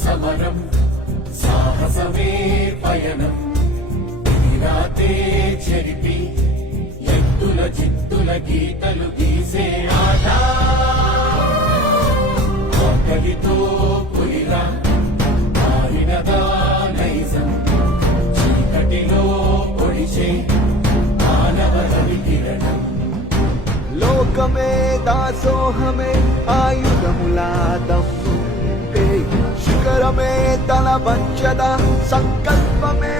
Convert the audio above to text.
సమరం సాహసమే పయనం తీరాతే చెరిపి ఎత్తుల చిత్తుల గీతలు గీసే ఆట ఆకలితో పులిరా మారినదా నైజం చీకటిలో పొడిచే మానవ రవి కిరణం లోకమే దాసోహమే ఆయుధములా దమ్ముంటే శిఖరమే తల వంచద సంకల్పమే